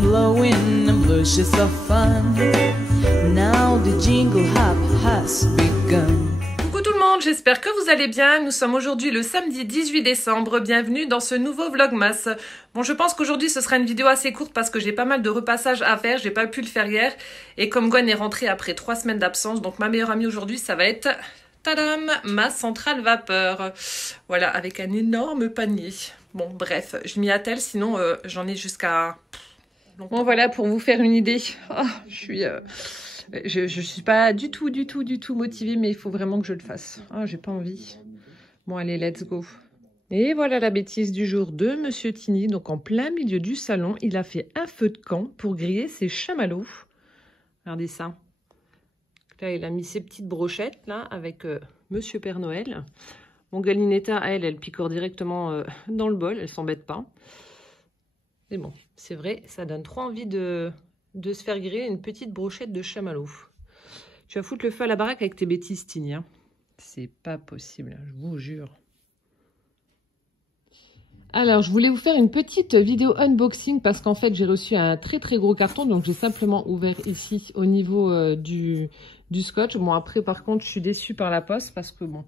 and blowing and bushes of fun. Now the jingle hop has begun. Coucou tout le monde, j'espère que vous allez bien. Nous sommes aujourd'hui le samedi 18 décembre. Bienvenue dans ce nouveau vlogmas. Bon, je pense qu'aujourd'hui ce sera une vidéo assez courte parce que j'ai pas mal de repassage à faire. J'ai pas pu le faire hier. Et comme Gwen est rentrée après 3 semaines d'absence, donc ma meilleure amie aujourd'hui, ça va être... Tadam, ma centrale vapeur. Voilà, avec un énorme panier. Bon, bref, je m'y attelle, sinon j'en ai jusqu'à... Bon, voilà, pour vous faire une idée. Oh, je suis pas du tout motivée, mais il faut vraiment que je le fasse. Oh, j'ai pas envie. Bon, allez, let's go. Et voilà la bêtise du jour de Monsieur Tini. Donc, en plein milieu du salon, il a fait un feu de camp pour griller ses chamallows. Regardez ça. Là, il a mis ses petites brochettes, là, avec Monsieur Père Noël. Mon Galinetta, elle picore directement dans le bol. Elle s'embête pas. Mais bon, c'est vrai, ça donne trop envie de se faire griller une petite brochette de chamallow. Tu vas foutre le feu à la baraque avec tes bêtises, Tini. Hein. C'est pas possible, je vous jure. Alors, je voulais vous faire une petite vidéo unboxing parce qu'en fait, j'ai reçu un très gros carton. Donc, j'ai simplement ouvert ici au niveau du scotch. Bon, après, par contre, je suis déçue par la poste parce que, bon,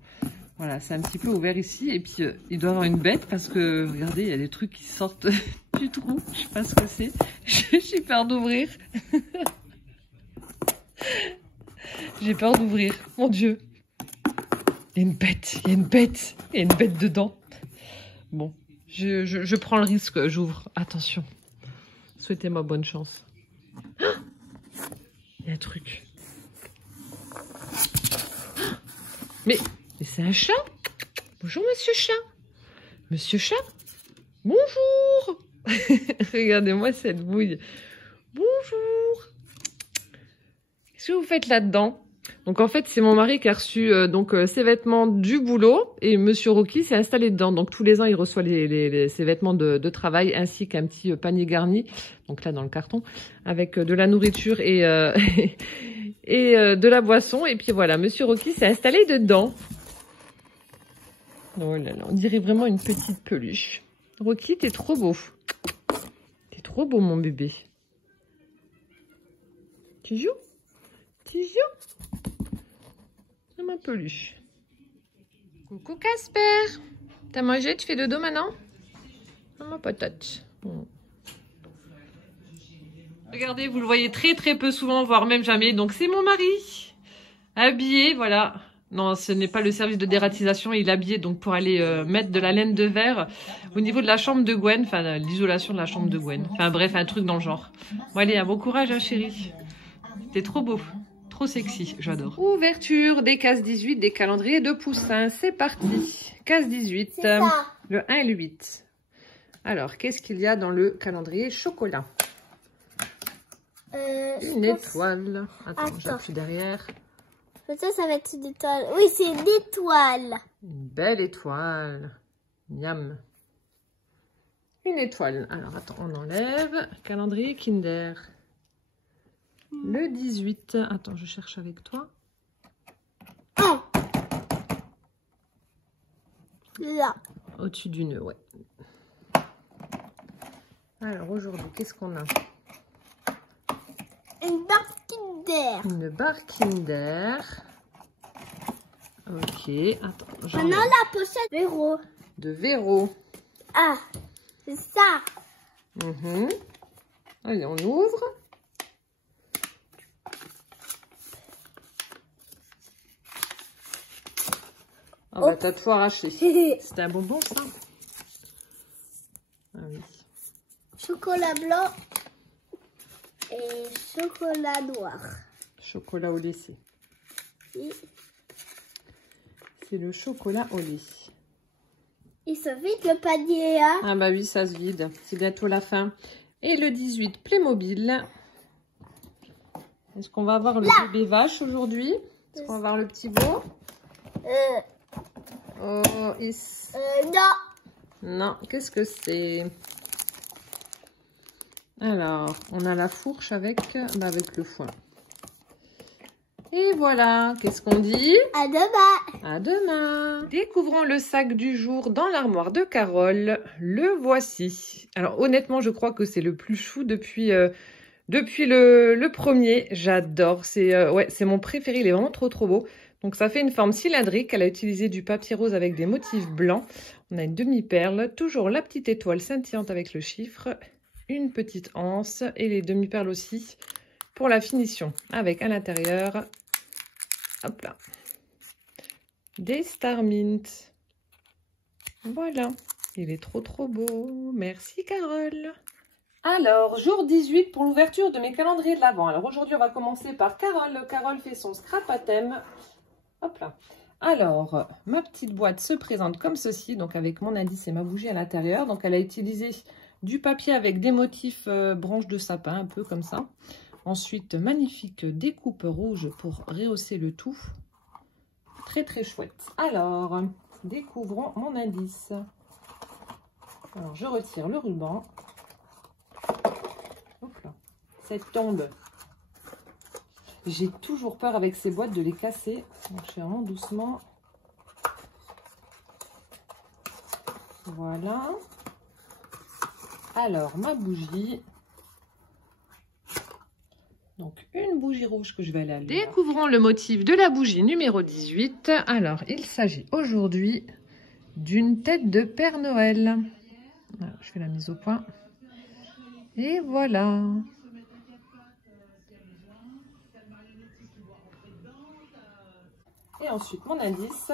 voilà, c'est un petit peu ouvert ici. Et puis, il doit y avoir une bête parce que, regardez, il y a des trucs qui sortent du trou. Je sais pas ce que c'est. J'ai peur d'ouvrir. J'ai peur d'ouvrir. Mon Dieu. Il y a une bête. Il y a une bête. Il y a une bête dedans. Bon. Je prends le risque, j'ouvre. Attention. Souhaitez-moi bonne chance. Il y a un truc. Mais c'est un chat. Bonjour, monsieur chat. Monsieur chat. Bonjour. Regardez-moi cette bouille. Bonjour. Qu'est-ce que vous faites là-dedans? Donc en fait, c'est mon mari qui a reçu ses vêtements du boulot et Monsieur Rocky s'est installé dedans. Donc tous les ans, il reçoit ses vêtements de travail ainsi qu'un petit panier garni. Donc là, dans le carton, avec de la nourriture et de la boisson. Et puis voilà, Monsieur Rocky s'est installé dedans. Oh là là, on dirait vraiment une petite peluche. Rocky, t'es trop beau. T'es trop beau, mon bébé. Tu joues? Tu joues? C'est ma peluche. Coucou Casper. T'as mangé? Tu fais dodo maintenant? Oh, ma patate. Bon. Regardez, vous le voyez très peu souvent, voire même jamais. Donc c'est mon mari. Habillé, voilà. Non, ce n'est pas le service de dératisation. Il est habillé donc pour aller mettre de la laine de verre au niveau de la chambre de Gwen. Enfin, l'isolation de la chambre de Gwen. Enfin bref, un truc dans le genre. Bon allez, un bon courage hein, chérie. T'es trop beau. Trop sexy, j'adore. Ouverture des cases 18 des calendriers de Poussin. C'est parti. Case 18. Le 1 et le 8. Alors, qu'est-ce qu'il y a dans le calendrier chocolat? Une étoile. Attends, j'appuie derrière. Peut-être ça va être une étoile. Oui, c'est une étoile. Une belle étoile. Miam. Une étoile. Alors, attends, on enlève. Calendrier Kinder. Le 18. Attends, je cherche avec toi. Oh. Là. Au-dessus du nœud, ouais. Alors, aujourd'hui, qu'est-ce qu'on a? Une barre Kinder. Une barre Kinder. Ok, attends. Maintenant, la pochette Véro. De Véro. Ah, c'est ça. Allez, on ouvre. Ah bah t'as tout arraché. C'était un bonbon ça? Ah oui. Chocolat blanc et chocolat noir. Chocolat au lait. Oui. C'est le chocolat au lait. Il se vide le panier, hein? Ah bah oui, ça se vide. C'est bientôt la fin. Et le 18, Playmobil. Est-ce qu'on va avoir le bébé vache aujourd'hui? Est-ce qu'on va avoir le petit veau? Oh, Non. Non, qu'est-ce que c'est? Alors, on a la fourche avec le foin. Et voilà, qu'est-ce qu'on dit? À demain. À demain. Découvrons le sac du jour dans l'armoire de Carole. Le voici. Alors honnêtement, je crois que c'est le plus chou depuis le premier. J'adore. C'est mon préféré. Il est vraiment trop beau. Donc ça fait une forme cylindrique. Elle a utilisé du papier rose avec des motifs blancs. On a une demi-perle. Toujours la petite étoile scintillante avec le chiffre. Une petite anse et les demi-perles aussi pour la finition. Avec à l'intérieur, hop là, des Star Mint. Voilà. Il est trop beau. Merci Carole. Alors, jour 18 pour l'ouverture de mes calendriers de l'Avent. Alors aujourd'hui, on va commencer par Carole. Carole fait son scrap à thème. Hop là. Alors, ma petite boîte se présente comme ceci, donc avec mon indice et ma bougie à l'intérieur. Donc, elle a utilisé du papier avec des motifs branches de sapin, un peu comme ça. Ensuite, magnifique découpe rouge pour rehausser le tout. Très chouette. Alors, découvrons mon indice. Alors, je retire le ruban. Hop là. Cette tombe. J'ai toujours peur avec ces boîtes de les casser. Donc, je fais vraiment doucement. Voilà. Alors, ma bougie. Donc, une bougie rouge que je vais aller allumer. Découvrons le motif de la bougie numéro 18. Alors, il s'agit aujourd'hui d'une tête de Père Noël. Alors, je fais la mise au point. Et voilà. Et ensuite, mon indice.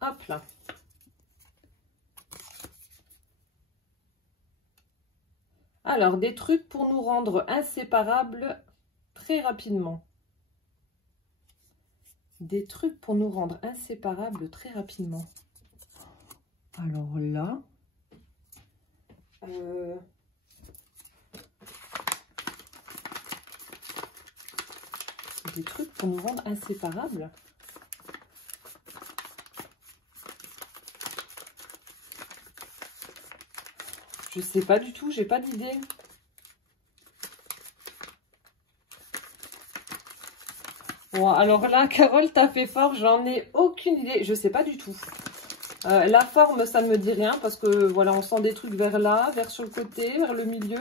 Hop là. Alors, des trucs pour nous rendre inséparables très rapidement. Des trucs pour nous rendre inséparables très rapidement. Alors là... des trucs pour nous rendre inséparables. Je sais pas du tout, j'ai pas d'idée. Bon, alors là, Carole, t'as fait fort, j'en ai aucune idée. Je sais pas du tout. La forme, ça ne me dit rien parce que voilà, on sent des trucs vers là, vers sur le côté, vers le milieu.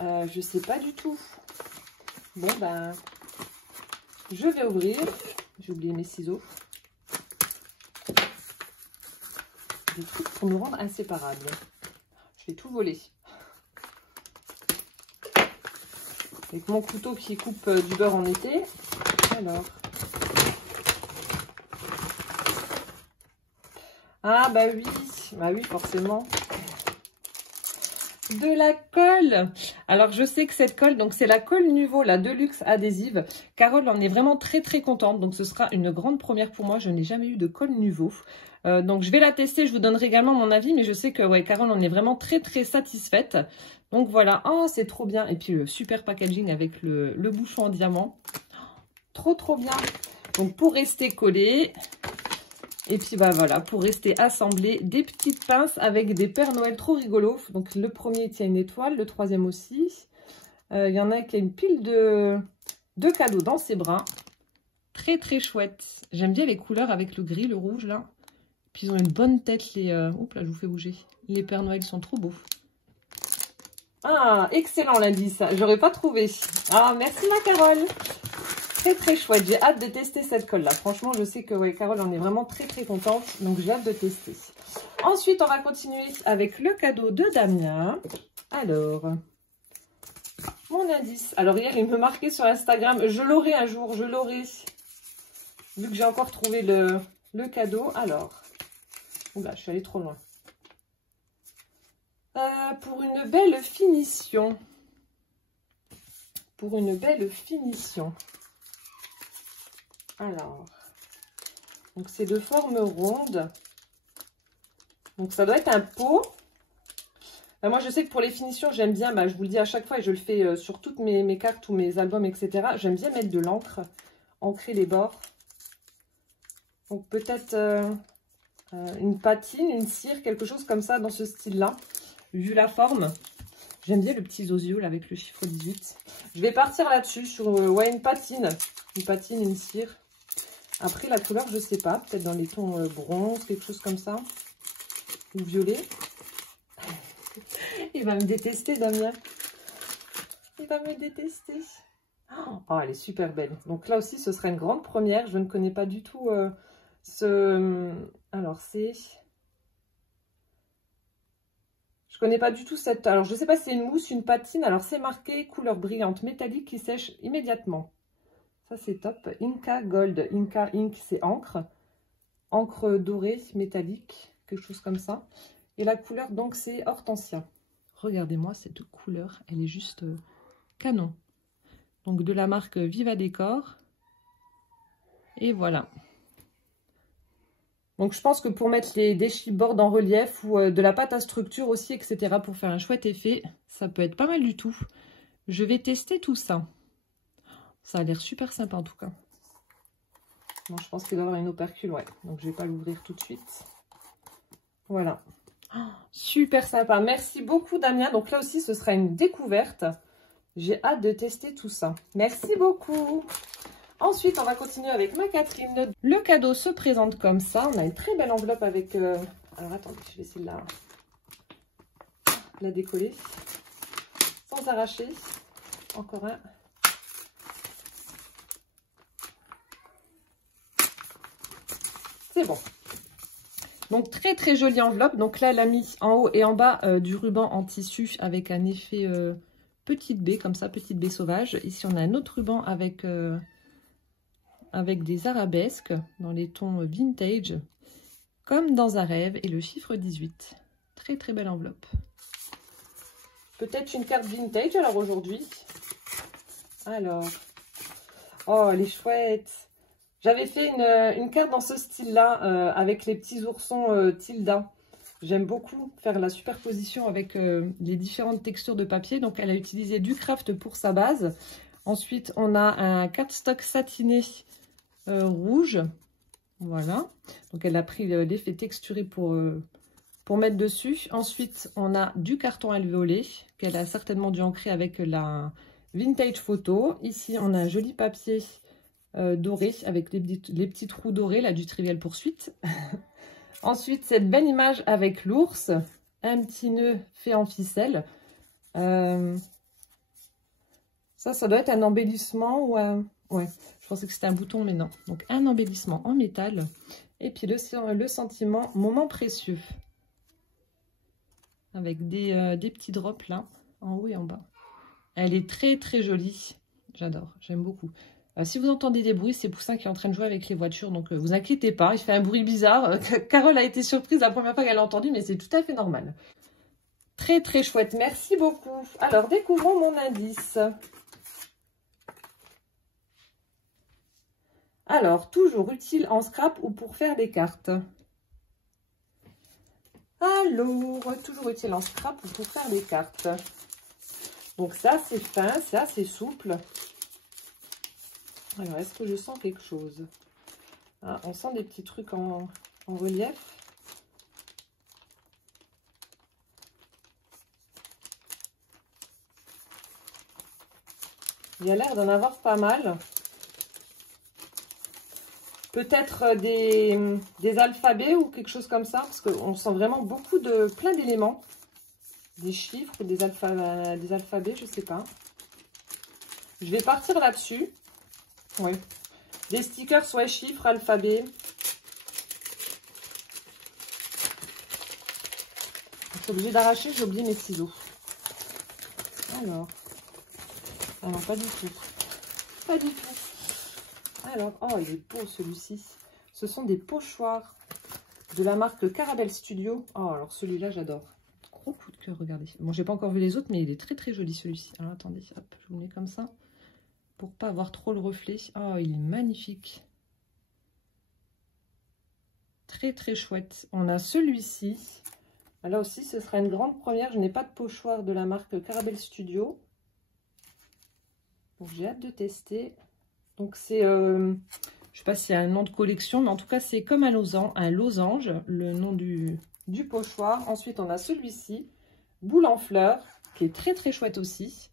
Je sais pas du tout. Bon, ben, je vais ouvrir. J'ai oublié mes ciseaux. Des trucs pour nous rendre inséparables. Je vais tout voler. Avec mon couteau qui coupe du beurre en été. Alors. Ah bah oui, forcément. De la colle. Alors je sais que cette colle, donc c'est la colle Nuvo, la Deluxe adhésive. Carole en est vraiment très contente, donc ce sera une grande première pour moi. Je n'ai jamais eu de colle Nuvo. Donc je vais la tester, je vous donnerai également mon avis, mais je sais que ouais, Carole en est vraiment très satisfaite. Donc voilà, oh c'est trop bien. Et puis le super packaging avec le bouchon en diamant. Trop bien. Donc pour rester collé... Et puis bah voilà, pour rester assemblé, des petites pinces avec des Pères Noël trop rigolos. Donc le premier tient une étoile, le troisième aussi. Il y en a qui a une pile de cadeaux dans ses bras. Très chouette. J'aime bien les couleurs avec le gris, le rouge là. Puis ils ont une bonne tête, les... Oups là, je vous fais bouger. Les Pères Noël sont trop beaux. Ah, excellent l'indice. J'aurais pas trouvé. Ah, merci ma Carole. Très chouette, j'ai hâte de tester cette colle là. Franchement, je sais que ouais, Carole en est vraiment très contente, donc j'ai hâte de tester. Ensuite, on va continuer avec le cadeau de Damien. Alors, mon indice. Alors hier, il me marquait sur Instagram, je l'aurai un jour, je l'aurai. Vu que j'ai encore trouvé le cadeau. Alors, oula, je suis allée trop loin. Pour une belle finition. Pour une belle finition. Alors, donc c'est de forme ronde. Donc ça doit être un pot. Moi je sais que pour les finitions j'aime bien, je vous le dis à chaque fois et je le fais sur toutes mes cartes ou mes albums, etc. J'aime bien mettre de l'encre, ancrer les bords. Donc peut-être une patine, une cire, quelque chose comme ça dans ce style-là. Vu la forme, J'aime bien le petit zozio là, avec le chiffre 18. Je vais partir là-dessus sur ouais, une patine, une cire. Après la couleur, je sais pas, peut-être dans les tons bronze, quelque chose comme ça, ou violet. Il va me détester, Damien. Il va me détester. Oh, elle est super belle. Donc là aussi, ce sera une grande première. Je ne connais pas du tout ce... Alors, c'est... Je connais pas du tout cette... Alors, je sais pas si c'est une mousse, une patine. Alors, c'est marqué couleur brillante métallique qui sèche immédiatement. Ça, c'est top. Inca Gold. Inca Ink, c'est encre. Encre dorée, métallique. Quelque chose comme ça. Et la couleur, donc, c'est Hortensia. Regardez-moi cette couleur. Elle est juste canon. Donc, de la marque Viva Décor. Et voilà. Donc, je pense que pour mettre des chipboards en relief ou de la pâte à structure aussi, etc., pour faire un chouette effet, ça peut être pas mal du tout. Je vais tester tout ça. Ça a l'air super sympa en tout cas. Bon, je pense qu'il doit y avoir une opercule, ouais. Donc, je vais pas l'ouvrir tout de suite. Voilà. Oh, super sympa. Merci beaucoup, Damien. Donc, là aussi, ce sera une découverte. J'ai hâte de tester tout ça. Merci beaucoup. Ensuite, on va continuer avec ma Catherine. Le cadeau se présente comme ça. On a une très belle enveloppe avec... Alors, attendez, je vais essayer de la décoller. Sans arracher. Encore un. C'est bon. Donc, très, très jolie enveloppe. Donc là, elle a mis en haut et en bas du ruban en tissu avec un effet petite baie, comme ça, petite baie sauvage. Ici, on a un autre ruban avec... avec des arabesques dans les tons vintage, comme dans un rêve, et le chiffre 18. Très très belle enveloppe. Peut-être une carte vintage alors aujourd'hui. Alors, oh elle est chouette. J'avais fait une carte dans ce style-là, avec les petits oursons Tilda. J'aime beaucoup faire la superposition avec les différentes textures de papier. Donc elle a utilisé du craft pour sa base. Ensuite, on a un cardstock satiné rouge, voilà, donc elle a pris l'effet texturé pour mettre dessus. Ensuite, on a du carton alvéolé qu'elle a certainement dû ancrer avec la vintage photo. Ici, on a un joli papier doré avec les petits trous dorés là du Trivial Poursuite. Ensuite, cette belle image avec l'ours, un petit nœud fait en ficelle. Ça doit être un embellissement ou un... Ouais, je pensais que c'était un bouton, mais non. Donc, un embellissement en métal. Et puis, le sentiment moment précieux. Avec des petits drops là, en haut et en bas. Elle est très, très jolie. J'adore, j'aime beaucoup. Si vous entendez des bruits, c'est Poussin qui est en train de jouer avec les voitures. Donc, vous inquiétez pas, il fait un bruit bizarre. Carole a été surprise la première fois qu'elle l'a entendu, mais c'est tout à fait normal. Très, très chouette. Merci beaucoup. Alors, découvrons mon indice. Alors, toujours utile en scrap ou pour faire des cartes. Alors, toujours utile en scrap ou pour faire des cartes. Donc ça, c'est fin, ça, c'est souple. Alors, est-ce que je sens quelque chose? Ah, on sent des petits trucs en relief. Il y a l'air d'en avoir pas mal. Peut-être des alphabets ou quelque chose comme ça, parce qu'on sent vraiment beaucoup plein d'éléments. Des chiffres, des alphabets, je sais pas. Je vais partir là-dessus. Oui. Des stickers, soit chiffres, alphabets. Je suis obligée d'arracher, j'ai oublié mes ciseaux. Alors. Ah non, pas du tout. Pas du tout. Alors, oh, il est beau celui-ci. Ce sont des pochoirs de la marque Caramel Studio. Oh, alors celui-là, j'adore. Gros coup de cœur, regardez. Bon, j'ai pas encore vu les autres, mais il est très très joli celui-ci. Alors, attendez, hop, je vous le mets comme ça. Pour pas avoir trop le reflet. Oh, il est magnifique. Très très chouette. On a celui-ci. Là aussi, ce sera une grande première. Je n'ai pas de pochoir de la marque Caramel Studio. Donc, j'ai hâte de tester. Donc, c'est, je sais pas s'il y a un nom de collection, mais en tout cas, c'est comme un losange, le nom du pochoir. Ensuite, on a celui-ci, boule en fleurs, qui est très très chouette aussi.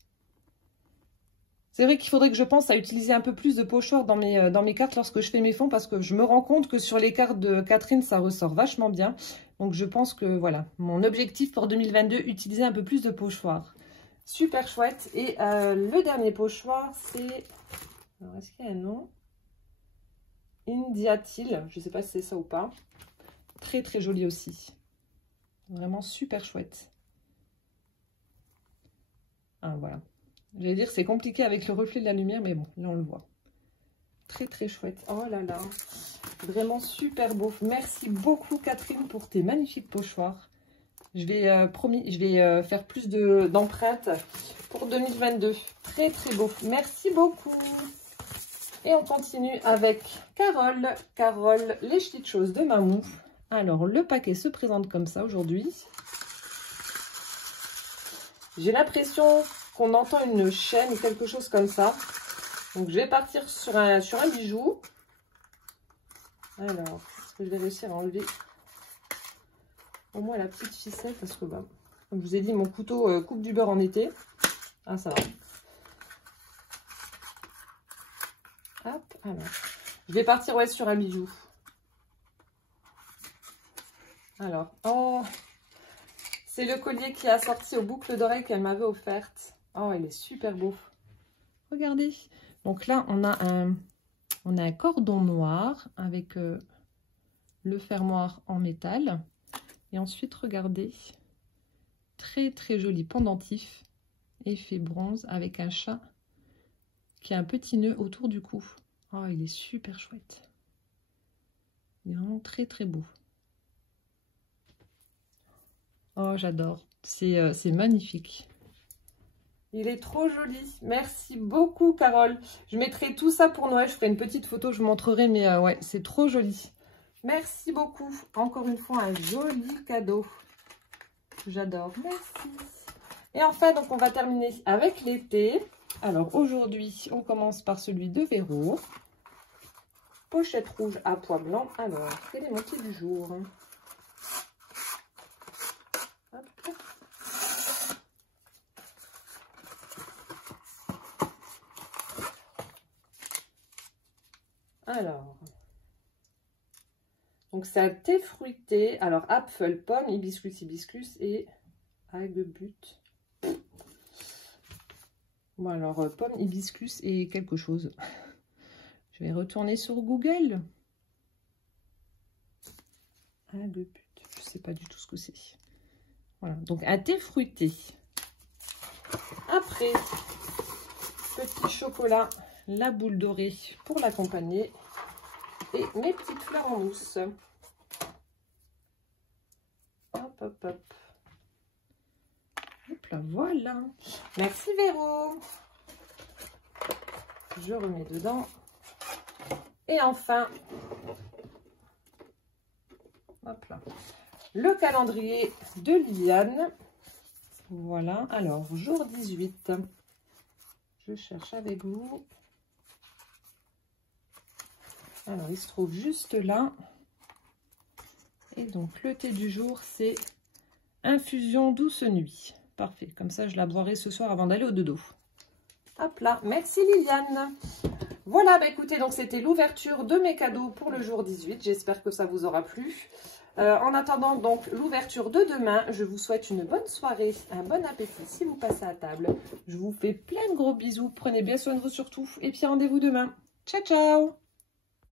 C'est vrai qu'il faudrait que je pense à utiliser un peu plus de pochoir dans mes cartes lorsque je fais mes fonds, parce que je me rends compte que sur les cartes de Catherine, ça ressort vachement bien. Donc je pense que voilà, mon objectif pour 2022, utiliser un peu plus de pochoir. Super chouette. Et le dernier pochoir, c'est... Alors, est-ce qu'il y a un nom? Indiatil, je ne sais pas si c'est ça ou pas. Très très joli aussi. Vraiment super chouette. Ah voilà. J'allais dire c'est compliqué avec le reflet de la lumière, mais bon, là on le voit. Très très chouette. Oh là là. Vraiment super beau. Merci beaucoup Catherine pour tes magnifiques pochoirs. Je vais, promis, je vais faire plus d'empreintes pour 2022. Très très beau. Merci beaucoup. Et on continue avec Carole. Carole, les petites choses de Mamou. Alors, le paquet se présente comme ça aujourd'hui. J'ai l'impression qu'on entend une chaîne ou quelque chose comme ça. Donc, je vais partir sur un bijou. Alors, est-ce que je vais réussir à enlever au moins la petite ficelle? Parce que, bah, comme je vous ai dit, mon couteau coupe du beurre en été. Ah, ça va. Hop, alors. Je vais partir ouais, sur un bijou. Alors, oh, c'est le collier qui est assorti aux boucles d'oreilles qu'elle m'avait offerte. Oh, il est super beau. Regardez. Donc là, on a un cordon noir avec le fermoir en métal. Et ensuite, regardez. Très, très joli pendentif. Effet bronze avec un chat qui a un petit nœud autour du cou. Oh, il est super chouette. Il est vraiment très, très beau. Oh, j'adore. C'est magnifique. Il est trop joli. Merci beaucoup, Carole. Je mettrai tout ça pour Noël. Je ferai une petite photo, je vous montrerai. Mais ouais, c'est trop joli. Merci beaucoup. Encore une fois, un joli cadeau. J'adore. Merci. Et enfin, donc, on va terminer avec l'été. Alors, aujourd'hui, on commence par celui de Véro. Pochette rouge à pois blanc. Alors, quel est mon petit du jour? Hop. Alors, donc c'est un thé fruité. Alors, apfel, pomme, hibiscus et aguebut. Bon, alors, pomme, hibiscus et quelque chose. Je vais retourner sur Google. Aguebut, je ne sais pas du tout ce que c'est. Voilà, donc un thé fruité. Après, petit chocolat, la boule dorée pour l'accompagner. Et mes petites fleurs en mousse. Hop, hop, hop. Hop là, voilà. Merci Véro. Je remets dedans. Et enfin, hop là, le calendrier de Liliane. Voilà, alors, jour 18. Je cherche avec vous. Alors, il se trouve juste là. Et donc, le thé du jour, c'est infusion douce nuit. Parfait, comme ça, je la boirai ce soir avant d'aller au dodo. Hop là, merci Liliane. Voilà, bah écoutez, donc c'était l'ouverture de mes cadeaux pour le jour 18. J'espère que ça vous aura plu. En attendant donc l'ouverture de demain, je vous souhaite une bonne soirée, un bon appétit si vous passez à table. Je vous fais plein de gros bisous. Prenez bien soin de vous surtout. Et puis rendez-vous demain. Ciao, ciao!